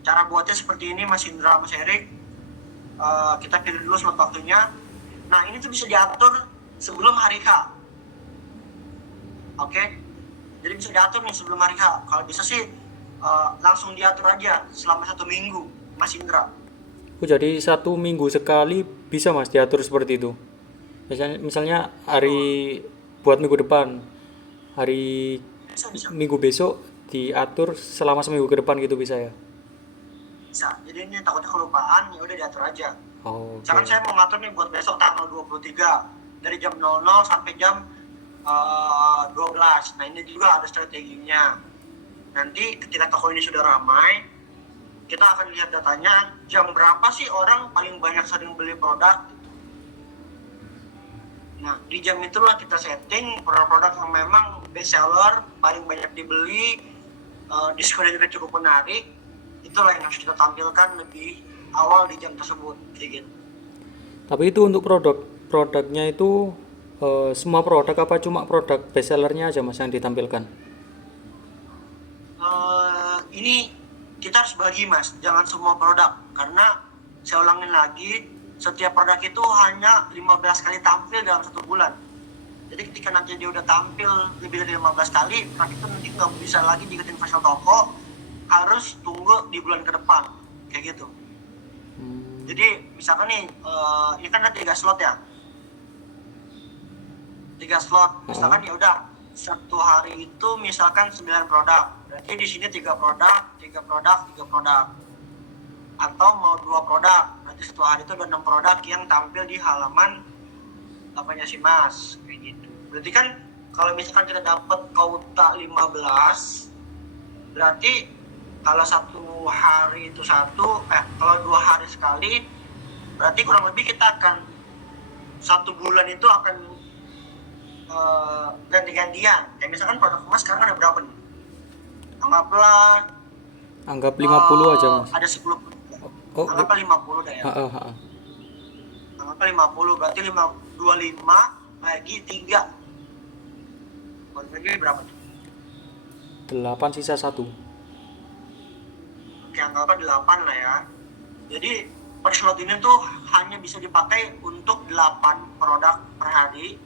Cara buatnya seperti ini Mas Indra, Mas Erik. Kita pilih dulu slot waktunya. Nah, ini tuh bisa diatur sebelum hari H. Oke. Jadi bisa diatur nih sebelum hari H. Kalau bisa sih langsung diatur aja selama 1 minggu, Mas Indra. Oh, jadi 1 minggu sekali bisa Mas diatur seperti itu. Misalnya hari buat minggu depan, hari Bisa. minggu besok diatur selama seminggu ke depan gitu bisa ya? Bisa. Jadi ini takutnya kelupaan, ya udah diatur aja. Oh, oke. Misalkan saya mau ngatur nih buat besok tanggal 23 dari jam 00 sampai jam 12. Nah, ini juga ada strateginya. Nanti ketika toko ini sudah ramai, kita akan lihat datanya jam berapa sih orang paling banyak sering beli produk. Nah, di jam itulah kita setting produk-produk yang memang best seller, paling banyak dibeli, diskonnya juga cukup menarik. Itulah yang harus kita tampilkan lebih awal di jam tersebut, kayak gitu. Tapi itu untuk produknya itu semua produk apa cuma produk best sellernya aja Mas yang ditampilkan? Ini kita harus bagi Mas, jangan semua produk, karena saya ulangin lagi, setiap produk itu hanya 15 kali tampil dalam 1 bulan. Jadi ketika nanti dia udah tampil lebih dari 15 kali, produk itu nanti nggak bisa lagi diikutin facial toko, harus tunggu di bulan ke depan, kayak gitu. Jadi misalkan nih, ini kan ada 3 slot ya, 3 slot, misalkan ya udah 1 hari itu misalkan 9 produk, berarti di sini 3 produk, atau mau 2 produk, berarti 1 hari itu ada 6 produk yang tampil di halaman apanya si Mas, kayak gitu. Berarti kan kalau misalkan kita dapat kuota 15, berarti kalau 1 hari itu kalau 2 hari sekali, berarti kurang lebih kita akan 1 bulan itu akan ganti-gantian. Kayak misalkan produk emas sekarang ada berapa nih? Anggap 50 aja Mas. Ada 10. Oh, Anggaplah 50 dah ya. Anggaplah 50, berarti 25 bagi 3. Bagi berapa tuh? 8 sisa 1. Oke, anggaplah 8 lah ya. Jadi per slot ini tuh hanya bisa dipakai untuk 8 produk per hari.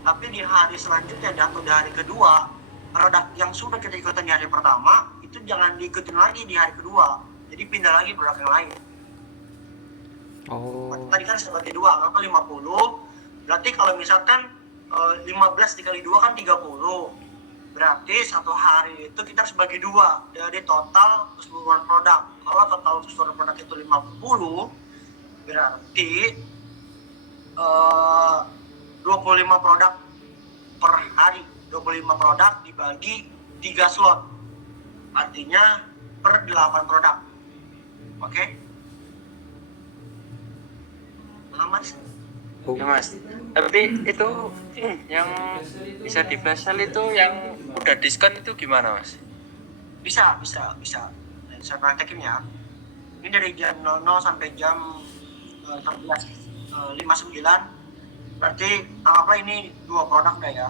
Tapi di hari selanjutnya atau di hari kedua, produk yang sudah kita ikutin di hari pertama itu jangan diikutin lagi di hari kedua. Jadi pindah lagi produk yang lain. Oh. Tadi kan sebagai 2, anggaplah 50. Berarti kalau misalkan 15 dikali 2 kan 30. Berarti 1 hari itu kita harus bagi 2 dari total keseluruhan produk. Kalau total keseluruhan produk itu 50, berarti 25 produk per hari. 25 produk dibagi 3 slot. Artinya per 8 produk. Oke? Nah, Mas. Oh. Ya Mas, tapi itu yang bisa di flash sale itu yang udah diskon itu gimana Mas? Bisa. Saya praktekin ya. Ini dari jam 00 sampai jam 11.59. Berarti anggaplah ini 2 produk dah ya.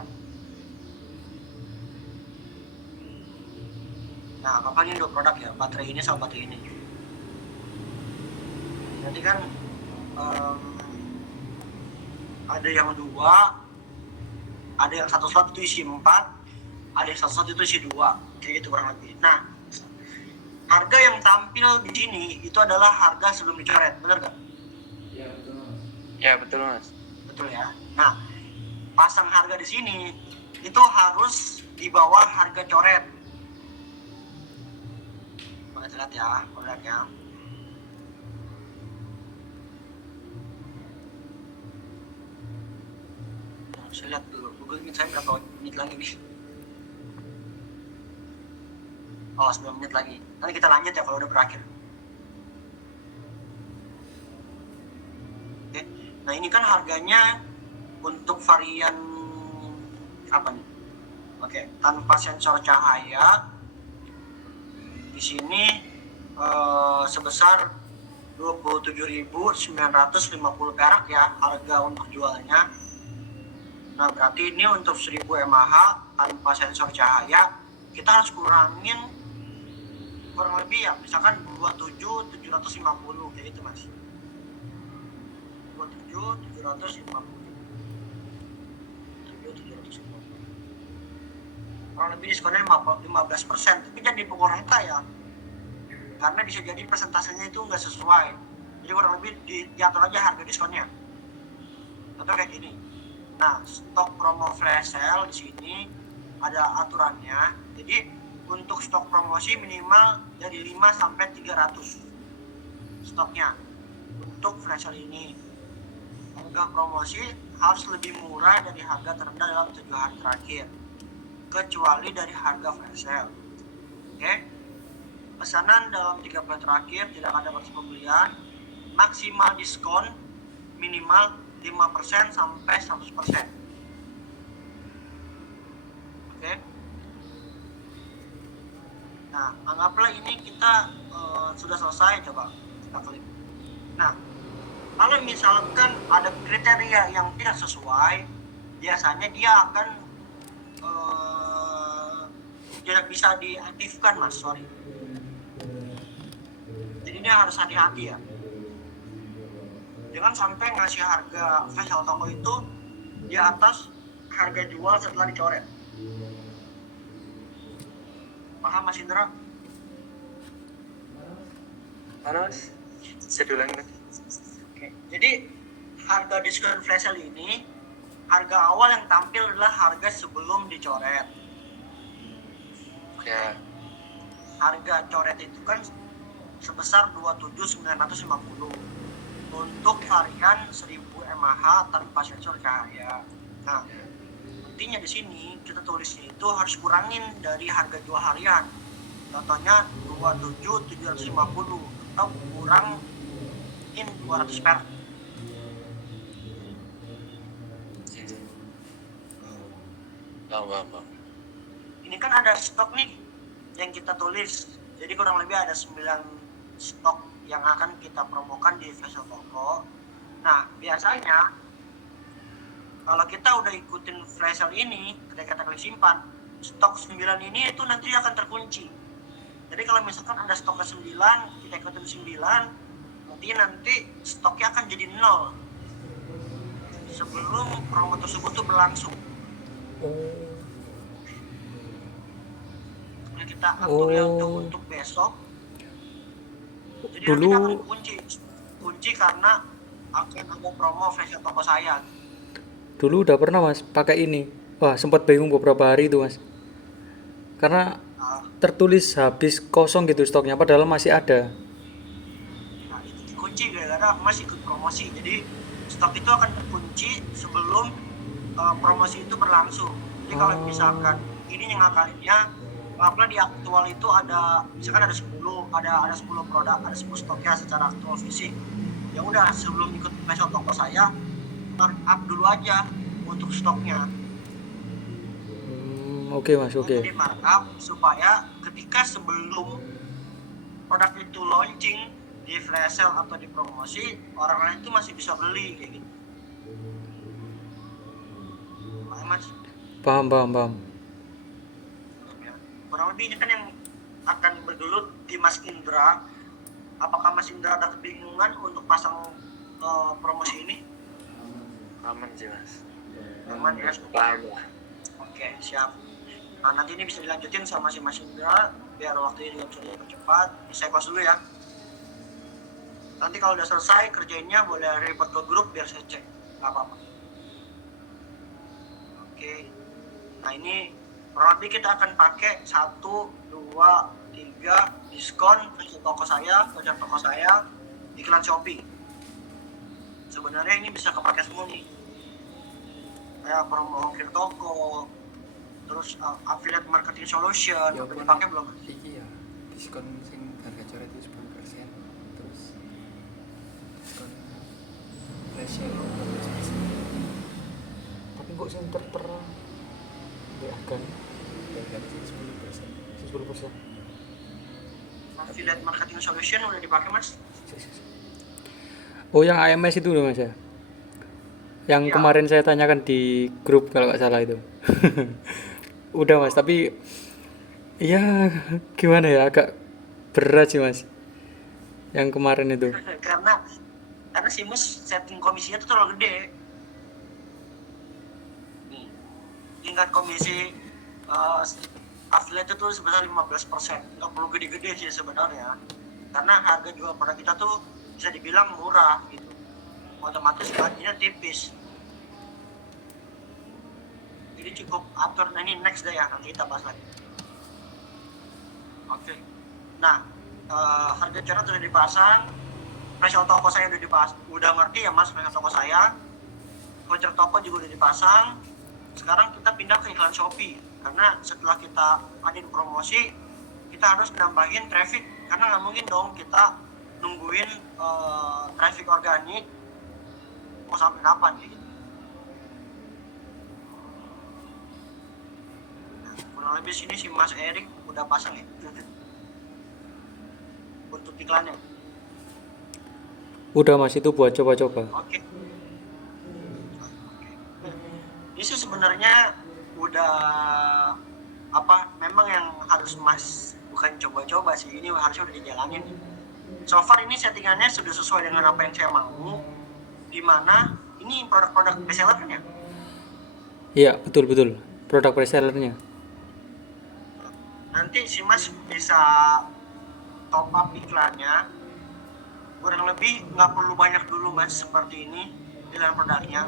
Nah, anggaplah ini 2 produk ya, baterai ini sama baterai ini. Nanti kan ada yang 2, ada yang 1 slot itu isi 4, ada yang 1 slot itu isi 2, kayak gitu kurang lebih. Nah, harga yang tampil di sini itu adalah harga sebelum dicoret, benar nggak? Ya betul Mas. Betul ya. Nah, pasang harga di sini itu harus di bawah harga coret. Kita lihat ya produknya. Saya lihat dulu Google Meet saya berapa menit lagi nih. 9 menit lagi. Nanti kita lanjut ya kalau udah berakhir. Oke. Nah, ini kan harganya untuk varian apa nih? Oke, tanpa sensor cahaya di sini sebesar 27.950 perak ya harga untuk jualnya. Nah, berarti ini untuk 1000 mAh tanpa sensor cahaya, kita harus kurangin kurang lebih ya, misalkan 27.750 kayak gitu mas. 27.750. 27.750. Kurang lebih diskonnya 15%, tapi jangan dipukul rata ya. Karena bisa jadi persentasenya itu nggak sesuai. Jadi kurang lebih diatur aja harga diskonnya. Atau kayak gini. Nah, stok promo flash sale di sini ada aturannya. Jadi untuk stok promosi minimal dari 5 sampai 300 stoknya. Untuk flash sale ini, harga promosi harus lebih murah dari harga terendah dalam 7 hari terakhir, kecuali dari harga flash sale. Oke? Pesanan dalam 3 bulan terakhir tidak ada batas pembelian, maksimal diskon minimal 5% sampai 100%. Oke. Nah, anggaplah ini kita sudah selesai, coba kita klik. Nah, kalau misalkan ada kriteria yang tidak sesuai, biasanya dia akan tidak bisa diaktifkan mas, sorry. Jadi ini harus hati-hati ya. Jangan sampai ngasih harga flash sale toko itu di atas harga jual setelah dicoret. Paham mas Indra? Terus sedulang lagi. Oke. Jadi harga diskon flash sale ini, harga awal yang tampil adalah harga sebelum dicoret. Ya. Harga coret itu kan sebesar 27.950 untuk varian 1000 mAh tanpa sensor cahaya. Nah, intinya di sini kita tulisnya itu harus kurangin dari harga jual harian. Contohnya 27.750 atau kurangin 200 per. Bang. Ini kan ada stok nih yang kita tulis. Jadi kurang lebih ada 9 stok yang akan kita promokan di flash sale toko. Nah, biasanya kalau kita udah ikutin flash sale ini, ketika kita klik simpan, stok 9 ini itu nanti akan terkunci. Jadi kalau misalkan ada stok ke 9, kita ikutin 9, nanti stoknya akan jadi 0 sebelum promo tersebut tuh berlangsung. Nah, kita atur ya untuk besok. Jadi Dulu- nanti akan kunci karena akan ada promo flash sale toko saya. Dulu udah pernah mas pakai ini. Wah sempat bingung beberapa hari itu mas. Karena Nah, tertulis habis kosong gitu stoknya padahal masih ada. Nah, itu dikunci gara-gara Mas ikut promosi. Jadi stok itu akan terkunci sebelum promosi itu berlangsung. Jadi kalau misalkan ini yang ngakalinnya, apalagi di aktual itu ada misalkan ada 10 produk, ada 10 stoknya secara aktual fisik. Ya udah sebelum ikut flash sale toko saya, markup dulu aja untuk stoknya. Oke mas, oke. Jadi markup supaya ketika sebelum produk itu launching di flash sale atau di promosi, orang lain itu masih bisa beli kayak gitu. Paham mas? Paham. Ya. Kurang lebih ini kan yang akan bergelut di Mas Indra. Apakah Mas Indra ada kebingungan untuk pasang promosi ini? Aman sih mas. Aman ya? Paham lah. Oke, siap. Nah, nanti ini bisa dilanjutin sama si Mas Indra biar waktunya juga bisa dipercepat. Saya close dulu ya. Nanti kalau udah selesai kerjainnya boleh report ke grup biar saya cek. Nggak apa-apa. Oke. Nah, ini kurang lebih kita akan pakai 1, 2, 3 diskon voucher toko saya, iklan Shopee. Sebenarnya ini bisa kepake semua nih. Kayak promo ongkir toko, terus affiliate marketing solution, Ya, udah dipakai belum? Iki ya, diskon sing harga coret itu 10%, terus diskon flash sale 15%. Tapi kok sing tertera ya kan Dan dapat 10%. 10%. Affiliate marketing solution udah dipakai mas? Oh yang AMS itu loh mas ya. Yang Iya. kemarin saya tanyakan di grup kalau nggak salah itu. Udah mas, tapi ya gimana ya, agak berat sih mas. Yang kemarin itu. karena Simus setting komisinya tuh terlalu gede. Nih, tingkat komisi affiliate itu sebesar 15%. Nggak perlu gede-gede sih sebenarnya, karena harga jual produk kita tuh bisa dibilang murah gitu, otomatis gajinya tipis. Jadi cukup atur. Nah ini next deh ya, nanti kita bahas lagi. Oke. Nah, harga eceran sudah dipasang, special toko saya udah ngerti ya mas, special toko saya, voucher toko juga udah dipasang. Sekarang kita pindah ke iklan Shopee, karena setelah kita adain promosi, kita harus nambahin traffic, karena nggak mungkin dong kita nungguin traffic organik mau sampai kapan gitu. Nah, kurang lebih sini si Mas Erik udah pasang ya untuk iklannya. Udah mas, itu buat coba-coba. Oke. Ini sih sebenarnya udah memang yang harus Mas bukan coba-coba sih, ini harusnya udah dijalanin. So far ini settingannya sudah sesuai dengan apa yang saya mau, dimana ini produk-produk bestseller kan ya. Iya betul, produk resellernya. Nanti si Mas bisa top up iklannya, kurang lebih nggak perlu banyak dulu mas, seperti ini pilihan produknya.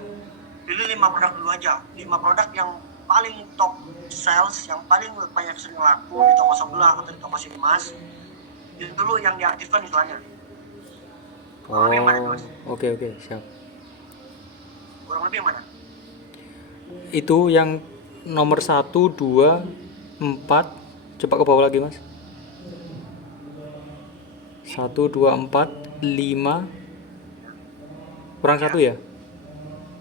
Pilih 5 produk dulu aja, 5 produk yang paling top sales, yang paling banyak sering laku di toko sebelah atau di toko si Mas. Itu dulu yang diaktifkan iklannya. Kurang lebih yang mana Oh mas? oke siap. Kurang lebih yang mana? Itu yang nomor 1, 2, 4. Coba ke bawah lagi mas. 1, 2, 4, 5. Kurang 1 ya.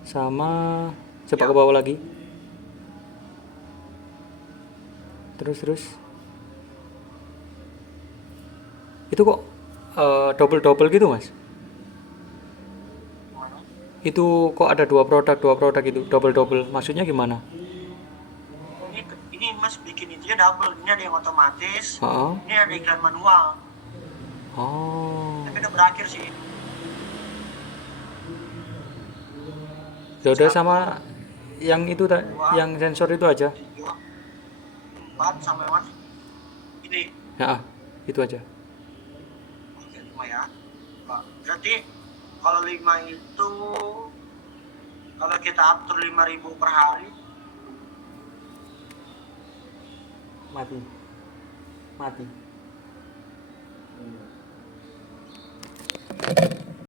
Sama coba ke bawah lagi. Terus itu kok double gitu mas. Gimana? Itu kok ada dua produk itu double, maksudnya gimana? Ini mas bikin itu ya double, ini ada yang otomatis, Oh. ini ada iklan manual. Oh. Tapi udah berakhir sih. Ya udah, sama yang itu yang sensor itu aja. 3, 4 sampai mas. Ini. Ya, itu aja. Oke, 5 ya. Berarti kalau 5 itu, kalau kita atur 5.000 per hari, Mati.